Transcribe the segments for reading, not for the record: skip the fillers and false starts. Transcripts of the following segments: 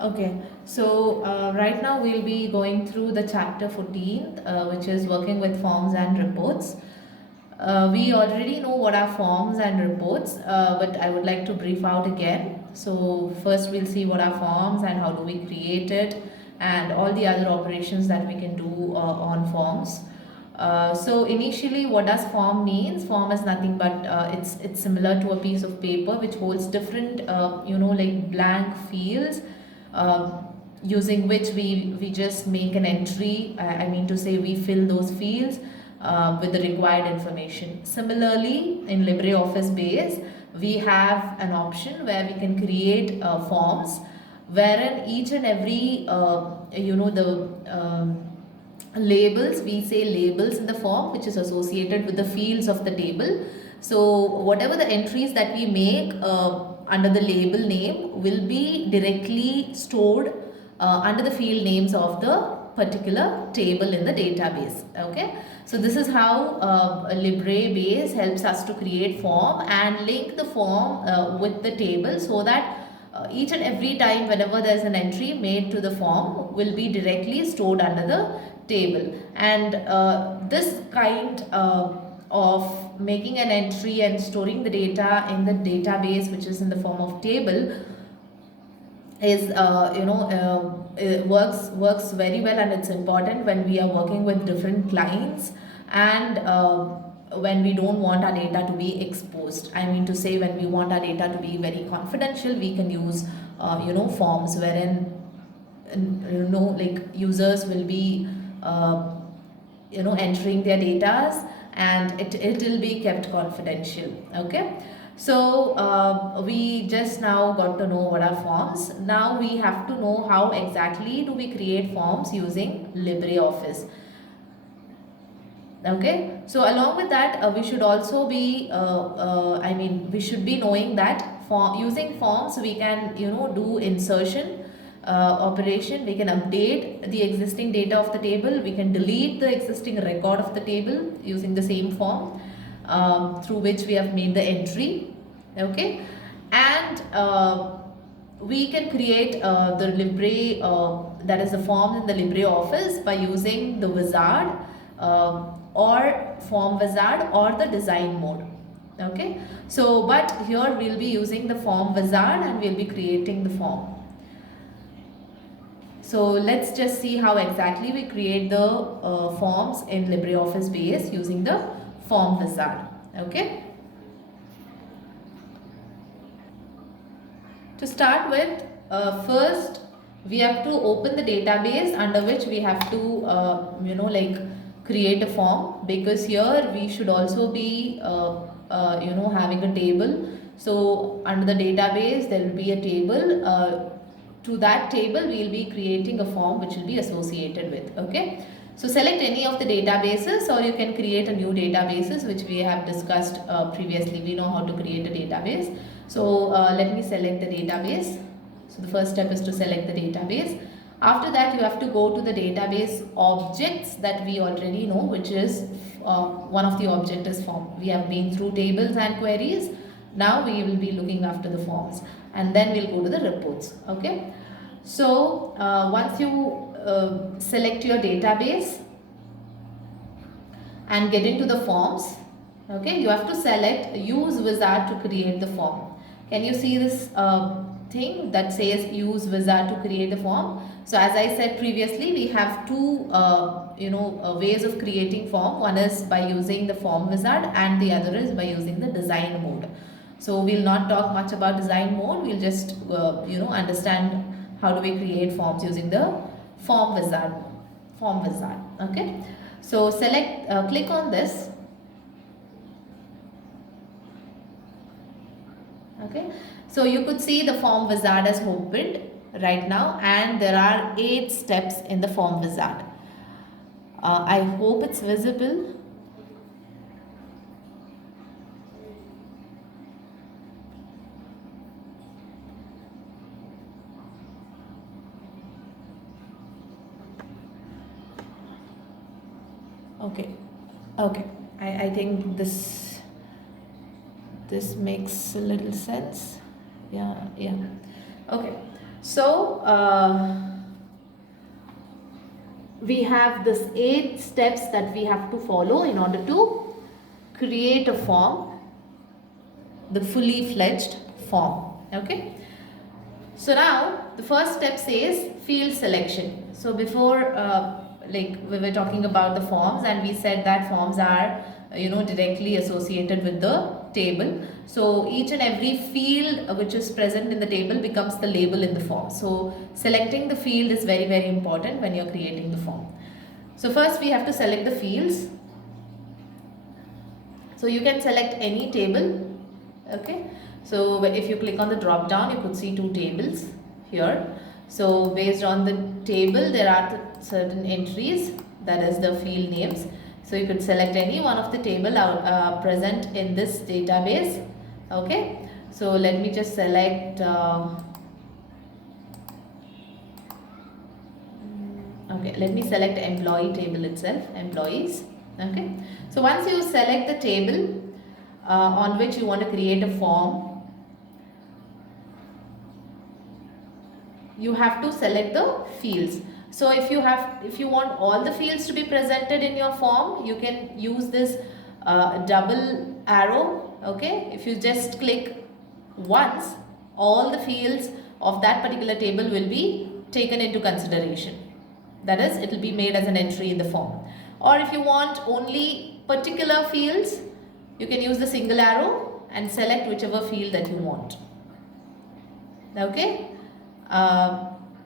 Okay, so right now we'll be going through the chapter 14, which is working with forms and reports. We already know what are forms and reports, but I would like to brief out again. So first we'll see what are forms and how do we create it, and all the other operations that we can do on forms. So initially, what does form means? Form is nothing but it's similar to a piece of paper which holds different like blank fields, using which we just make an entry. I mean to say we fill those fields with the required information. Similarly, in LibreOffice base, we have an option where we can create forms, wherein each and every the labels, we say labels in the form which is associated with the fields of the table. So whatever the entries that we make under the label name will be directly stored under the field names of the particular table in the database. Okay, so this is how LibreBase helps us to create form and link the form with the table, so that each and every time whenever there is an entry made to the form will be directly stored under the table. And this kind of making an entry and storing the data in the database, which is in the form of table, is it works very well, and it's important when we are working with different clients, and when we don't want our data to be exposed. I mean to say, when we want our data to be very confidential, we can use forms wherein like users will be entering their datas, and it will be kept confidential. Okay, so we just now got to know what are forms. Now we have to know how exactly do we create forms using LibreOffice. Okay, so along with that, we should also be we should be knowing that for using forms we can do insertion operation. We can update the existing data of the table, we can delete the existing record of the table using the same form through which we have made the entry. Okay, and we can create the that is the forms in the LibreOffice by using the wizard, or form wizard, or the design mode. Okay, so but here we'll be using the form wizard and we'll be creating the form. So let's just see how exactly we create the forms in LibreOffice base using the form wizard. Okay, to start with, first we have to open the database under which we have to create a form, because here we should also be having a table. So under the database there will be a table. To that table we will be creating a form which will be associated with. Okay, so select any of the databases, or you can create a new databases, which we have discussed previously. We know how to create a database. So let me select the database. So the first step is to select the database. After that, you have to go to the database objects that we already know, which is one of the object is form. We have been through tables and queries. Now we will be looking after the forms, and then we'll go to the reports. Okay, so once you select your database and get into the forms, okay, you have to select use wizard to create the form. Can you see this thing that says use wizard to create the form? So as I said previously, we have two ways of creating form. One is by using the form wizard, and the other is by using the design mode. So we'll not talk much about design mode. We'll just understand how do we create forms using the form wizard. Okay, so select click on this. Okay, so you could see the form wizard has opened right now, and there are 8 steps in the form wizard. I hope it's visible. Okay, okay, I think this makes a little sense. Yeah. Okay, So we have this 8 steps that we have to follow in order to create a form, the fully fledged form. Okay. So now the first step says field selection. So before like we were talking about the forms, and we said that forms are directly associated with the table. So each and every field which is present in the table becomes the label in the form. So selecting the field is very, very important when you're creating the form. So first we have to select the fields. So you can select any table. Okay. So if you click on the drop down, you could see 2 tables here. So based on the table, there are certain entries, that is the field names. So you could select any one of the table present in this database. Okay. So let me just select okay, let me select employee table itself, employees. Okay. So once you select the table on which you want to create a form, you have to select the fields. So if you want all the fields to be presented in your form, you can use this double arrow. Okay, if you just click once, all the fields of that particular table will be taken into consideration. That is, it will be made as an entry in the form. Or if you want only particular fields, you can use the single arrow and select whichever field that you want. Okay.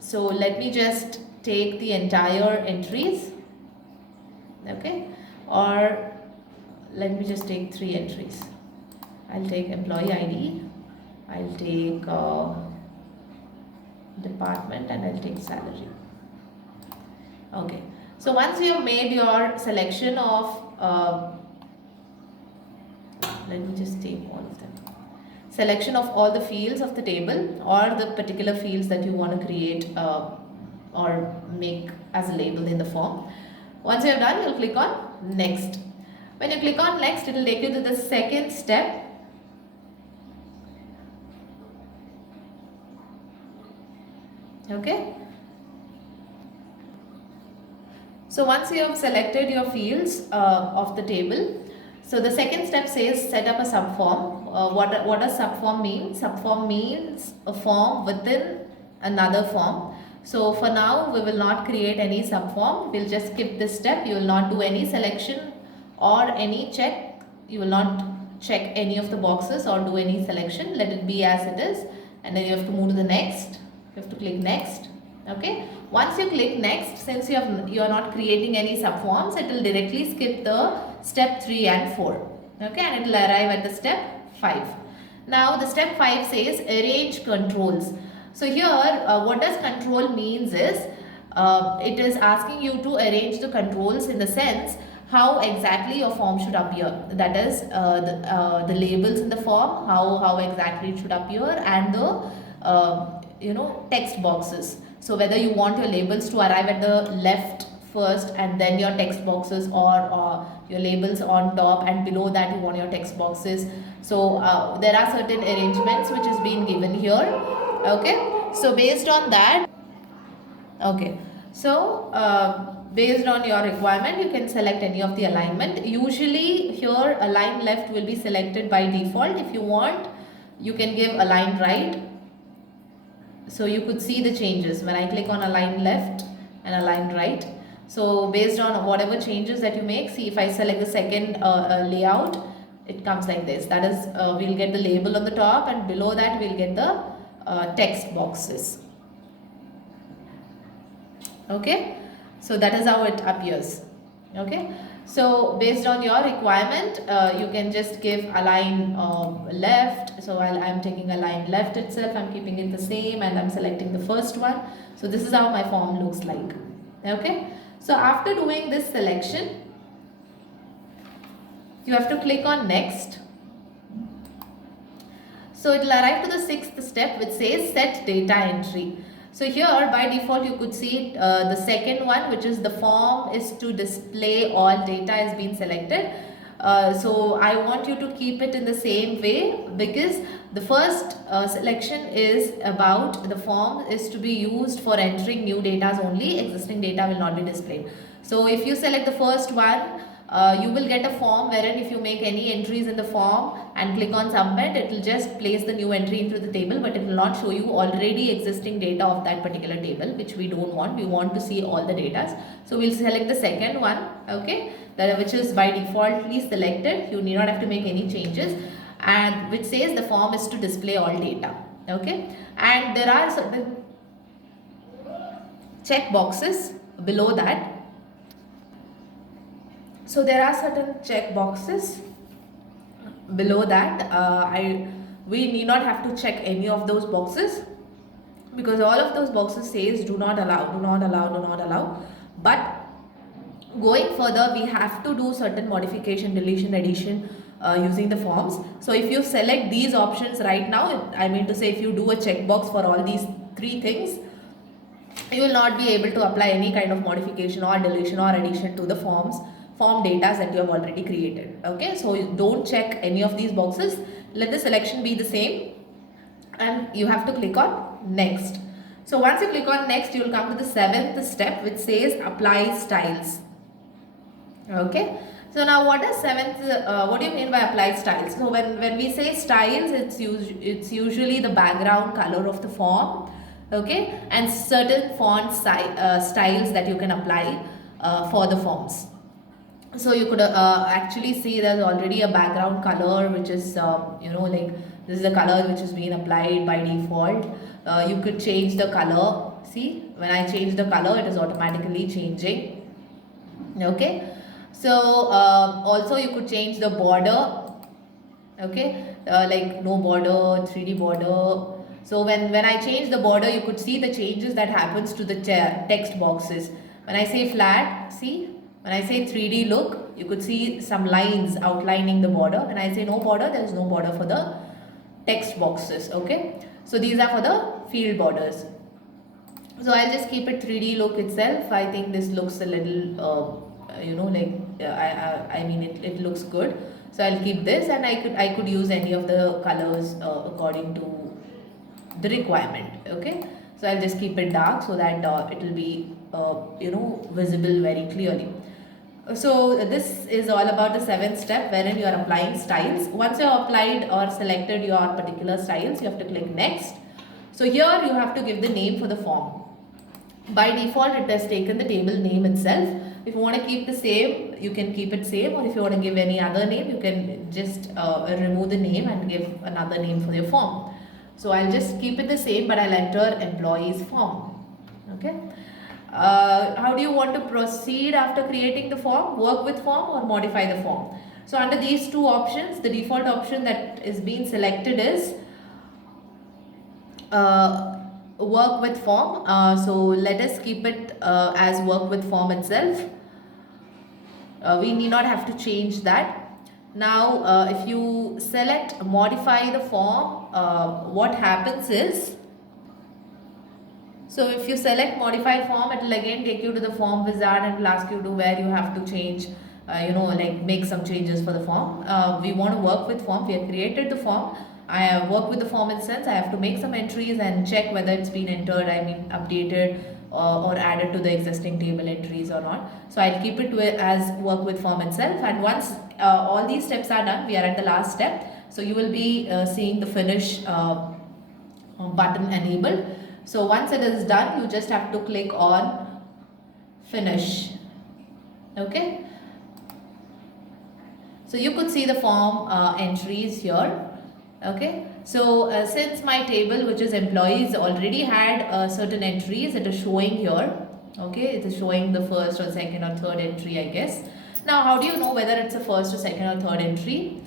So let me just take the entire entries. Okay. Or let me just take 3 entries. I'll take employee ID, I'll take department, and I'll take salary. Okay. So once you have made your selection of let me just take all of them. Selection of all the fields of the table or the particular fields that you want to create or make as a label in the form. Once you have done, you'll click on next. When you click on next, it will take you to the second step. Okay. So once you have selected your fields of the table, so the second step says set up a subform. What does subform mean? Subform means a form within another form. So for now, we will not create any subform. We'll just skip this step. You will not do any selection or any check. You will not check any of the boxes or do any selection. Let it be as it is. And then you have to move to the next. You have to click next. Okay. Once you click next, since you are not creating any subforms, it will directly skip the step 3 and 4. Okay, and it will arrive at the step 5. Now the step 5 says arrange controls. So here what does control means is it is asking you to arrange the controls in the sense how exactly your form should appear. That is the labels in the form, how exactly it should appear, and the text boxes. So whether you want your labels to arrive at the left first and then your text boxes, or your labels on top and below that you want your text boxes. So there are certain arrangements which is being given here. Okay. So based on that, okay. So based on your requirement, you can select any of the alignment. Usually here align left will be selected by default. If you want, you can give align right. So you could see the changes when I click on align left and align right. So based on whatever changes that you make, see if I select the second layout, it comes like this. That is, we'll get the label on the top, and below that we'll get the text boxes. Okay. So that is how it appears. Okay. So based on your requirement, you can just give align left. So I'm taking align left itself, I'm keeping it the same, and I'm selecting the first one. So this is how my form looks like. Okay. So after doing this selection, you have to click on next. So it will arrive to the 6th step, which says set data entry. So here by default you could see the second one, which is the form is to display all data has been selected. So I want you to keep it in the same way, because the first selection is about the form is to be used for entering new data only, existing data will not be displayed. So if you select the first one, you will get a form wherein if you make any entries in the form and click on submit, it will just place the new entry into the table, but it will not show you already existing data of that particular table, which we don't want. We want to see all the data. So we'll select the second one, okay, which is by defaultly selected. You need not have to make any changes, and which says the form is to display all data, okay. And there are certain check boxes below that. So there are certain check boxes below that. We need not have to check any of those boxes, because all of those boxes says do not allow, do not allow, do not allow. But going further, we have to do certain modification, deletion, addition using the forms. So if you select these options right now, I mean to say, if you do a checkbox for all these three things, you will not be able to apply any kind of modification or deletion or addition to the form data that you have already created, okay. So don't check any of these boxes, let the selection be the same, and you have to click on next. So once you click on next, you will come to the seventh step, which says apply styles, okay. So now what is seventh, what do you mean by apply styles? So when we say styles, it's usually the background color of the form, okay, and certain font styles that you can apply for the forms. So you could actually see there's already a background color, which is like this is the color which is being applied by default. You could change the color. See, when I change the color, it is automatically changing, okay. So also you could change the border, okay, like no border, 3D border. So when I change the border, you could see the changes that happens to the text boxes. When I say flat, see, when I say 3D look, you could see some lines outlining the border. When I say no border, there is no border for the text boxes, okay. So these are for the field borders. So I'll just keep it 3D look itself. I think this looks a little I mean it looks good. So I'll keep this, and I could use any of the colors according to the requirement, okay. So I'll just keep it dark so that it will be visible very clearly. So this is all about the seventh step, wherein you are applying styles. Once you have applied or selected your particular styles, you have to click next. So here you have to give the name for the form. By default, it has taken the table name itself. If you want to keep the same, you can keep it same, or if you want to give any other name, you can just remove the name and give another name for your form. So I'll just keep it the same, but I'll enter employees form, okay. How do you want to proceed after creating the form? Work with form or modify the form? So under these two options, the default option that is being selected is work with form. So let us keep it as work with form itself. We need not have to change that. Now if you select modify the form, what happens is, so if you select modify form, it will again take you to the form wizard and will ask you to where you have to change, like make some changes for the form. We want to work with form. We have created the form. I have worked with the form itself. I have to make some entries and check whether it's been entered, updated or added to the existing table entries or not. So I'll keep it as work with form itself. And once all these steps are done, we are at the last step. So you will be seeing the finish button enabled. So once it is done, you just have to click on finish, okay. So you could see the form entries here, okay. So since my table, which is employees, already had certain entries, it is showing here, okay. It is showing the first or second or third entry, I guess. Now how do you know whether it's a first or second or third entry?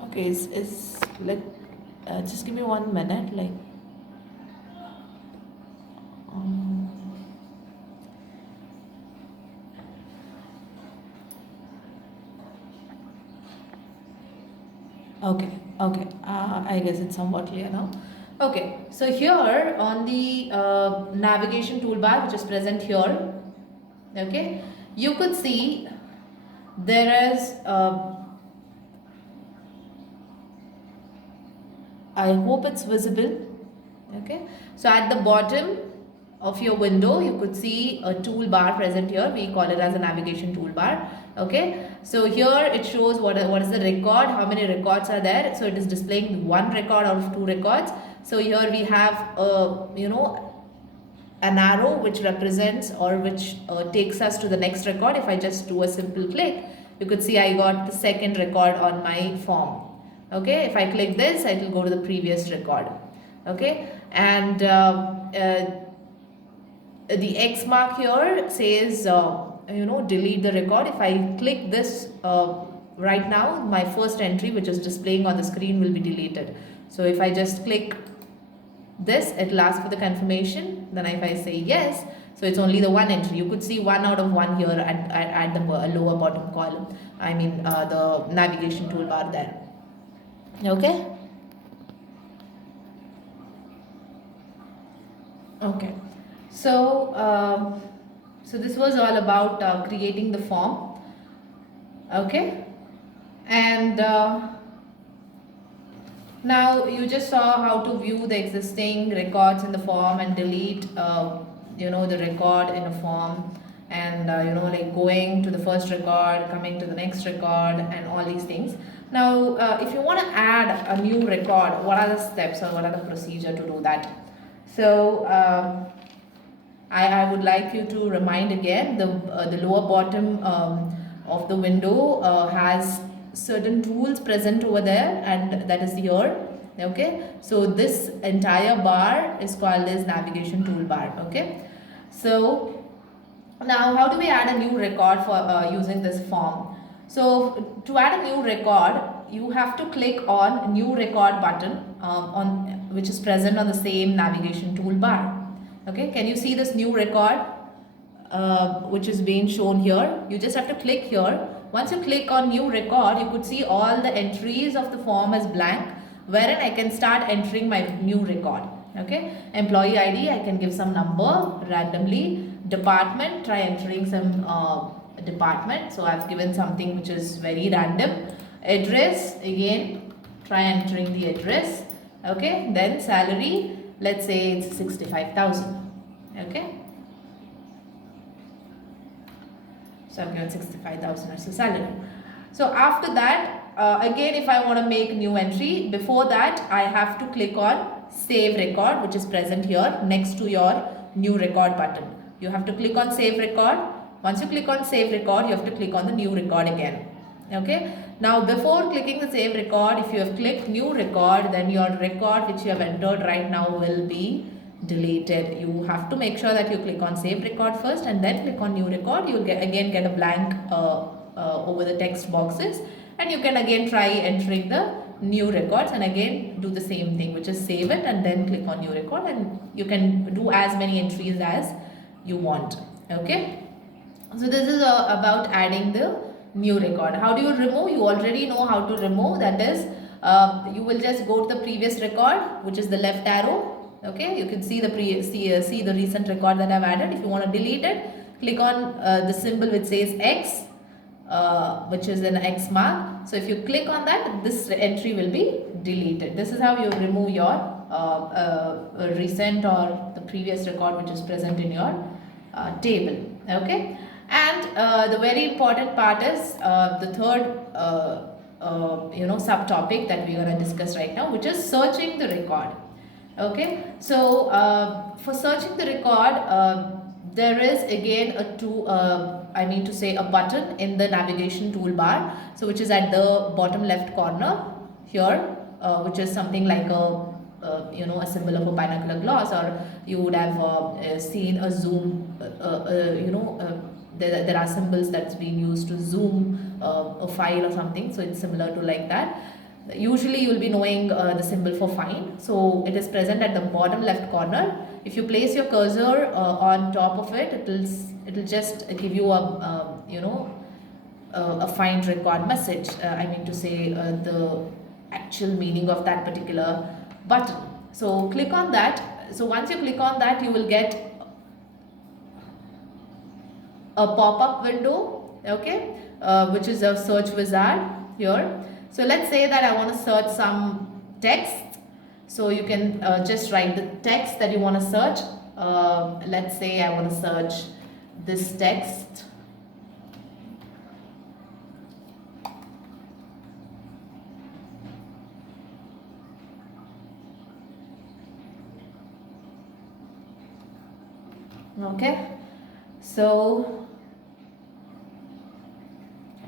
Okay, just give me 1 minute, like um, Okay, okay. I guess it's somewhat clear now. Okay, so here on the navigation toolbar, which is present here, okay, you could see there is, I hope it's visible. Okay, so at the bottom of your window, you could see a toolbar present here. We call it as a navigation toolbar. Okay, so here it shows what is the record, how many records are there. So it is displaying one record out of two records. So here we have an arrow which represents or which takes us to the next record. If I just do a simple click, you could see I got the second record on my form. Okay, if I click this, it will go to the previous record. Okay, and the X mark here says delete the record. If I click this right now, my first entry which is displaying on the screen will be deleted. So if I just click this, it will ask for the confirmation. Then if I say yes, so it's only the one entry. You could see 1 out of 1 here at the lower bottom column. I mean the navigation toolbar there. Okay. Okay. So so this was all about creating the form. Okay. And now you just saw how to view the existing records in the form and delete the record in a form, and like going to the first record, coming to the next record, and all these things. Now if you want to add a new record, what are the steps or what are the procedure to do that? So I would like you to remind again, the lower bottom of the window has certain tools present over there, and that is here. Okay, so this entire bar is called as navigation toolbar. Okay, so now how do we add a new record for using this form? So to add a new record, you have to click on new record button on which is present on the same navigation toolbar. Okay, can you see this new record which is being shown here? You just have to click here. Once you click on new record, you could see all the entries of the form as blank, wherein I can start entering my new record. Okay, employee ID, I can give some number randomly. Department, try entering some department. So I've given something which is very random. Address, again, try entering the address. Okay, then salary, let's say it's 65,000. Okay. So I've given 65,000 as a salary. So after that, again, if I want to make new entry, before that I have to click on save record, which is present here next to your new record button. You have to click on save record. Once you click on save record, you have to click on the new record again. Okay. Now before clicking the save record, if you have clicked new record, then your record which you have entered right now will be deleted. You have to make sure that you click on save record first and then click on new record. You'll get a blank over the text boxes, and you can again try entering the new records and again do the same thing, which is save it and then click on new record, and you can do as many entries as you want. Okay, so this is about adding the new record. How do you remove? You already know how to remove. That is, you will just go to the previous record, which is the left arrow. Okay, you can see the see the recent record that I've added. If you want to delete it, click on the symbol which says X, which is an X mark. So if you click on that, this entry will be deleted. This is how you remove your recent or the previous record which is present in your table. Okay, and the very important part is the third subtopic that we're going to discuss right now, which is searching the record. Okay, so for searching the record, there is again a button in the navigation toolbar, so which is at the bottom left corner here, which is something like a symbol of a binocular glass, or you would have seen a zoom. There are symbols that's being used to zoom a file or something, so it's similar to like that. Usually you will be knowing the symbol for find. So it is present at the bottom left corner. If you place your cursor on top of it, it will just give you a find record message. I mean to say actual meaning of that particular button. So click on that. So once you click on that, you will get a pop-up window, okay, which is a search wizard here. So let's say that I want to search some text. So you can just write the text that you want to search. Let's say I want to search this text. Okay, so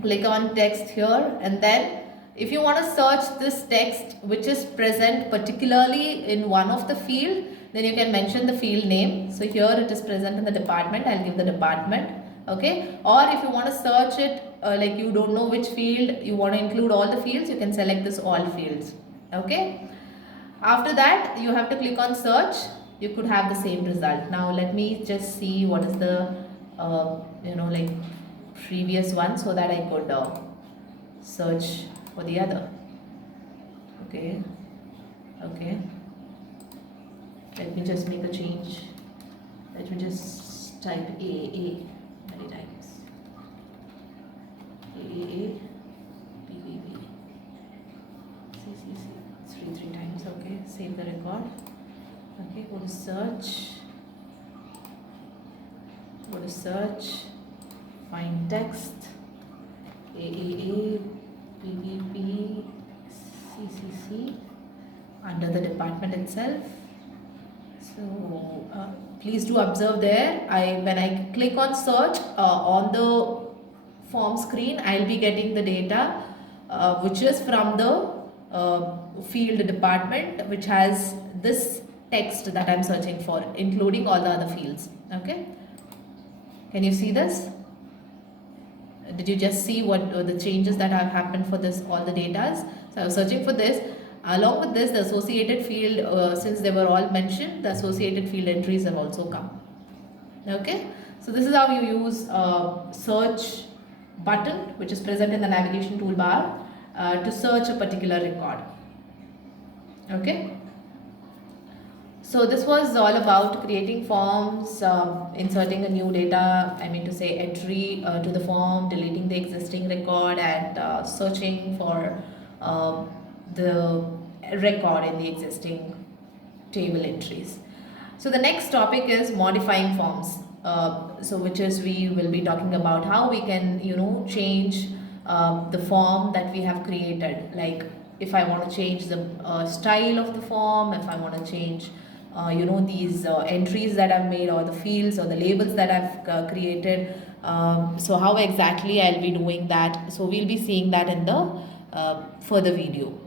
click on text here, and then if you want to search this text which is present particularly in one of the field, then you can mention the field name. So here it is present in the department, I'll give the department, okay. Or if you want to search it like you don't know which field, you want to include all the fields, you can select this all fields, okay. After that you have to click on search. You could have the same result. Now let me just see what is the like previous one, so that I could search for the other. Okay, let me just make a change. Let me just type A many times. A B C three times. Okay, save the record. Okay, go to search, find text, AAA, PPP, CCC, under the department itself. So please do observe there, when I click on search on the form screen, I'll be getting the data which is from the field department, which has this text that I'm searching for, including all the other fields. Okay, can you see this? Did you just see what the changes that have happened for this, all the data? So I was searching for this. Along with this, the associated field, since they were all mentioned, the associated field entries have also come. Okay, so this is how you use search button, which is present in the navigation toolbar, to search a particular record. Okay. So this was all about creating forms, inserting a new data, entry to the form, deleting the existing record, and searching for the record in the existing table entries. So the next topic is modifying forms. Which is, we will be talking about how we can change the form that we have created. Like if I want to change the style of the form, if I want to change these entries that I've made, or the fields or the labels that I've created. So how exactly I'll be doing that? So we'll be seeing that in the further video.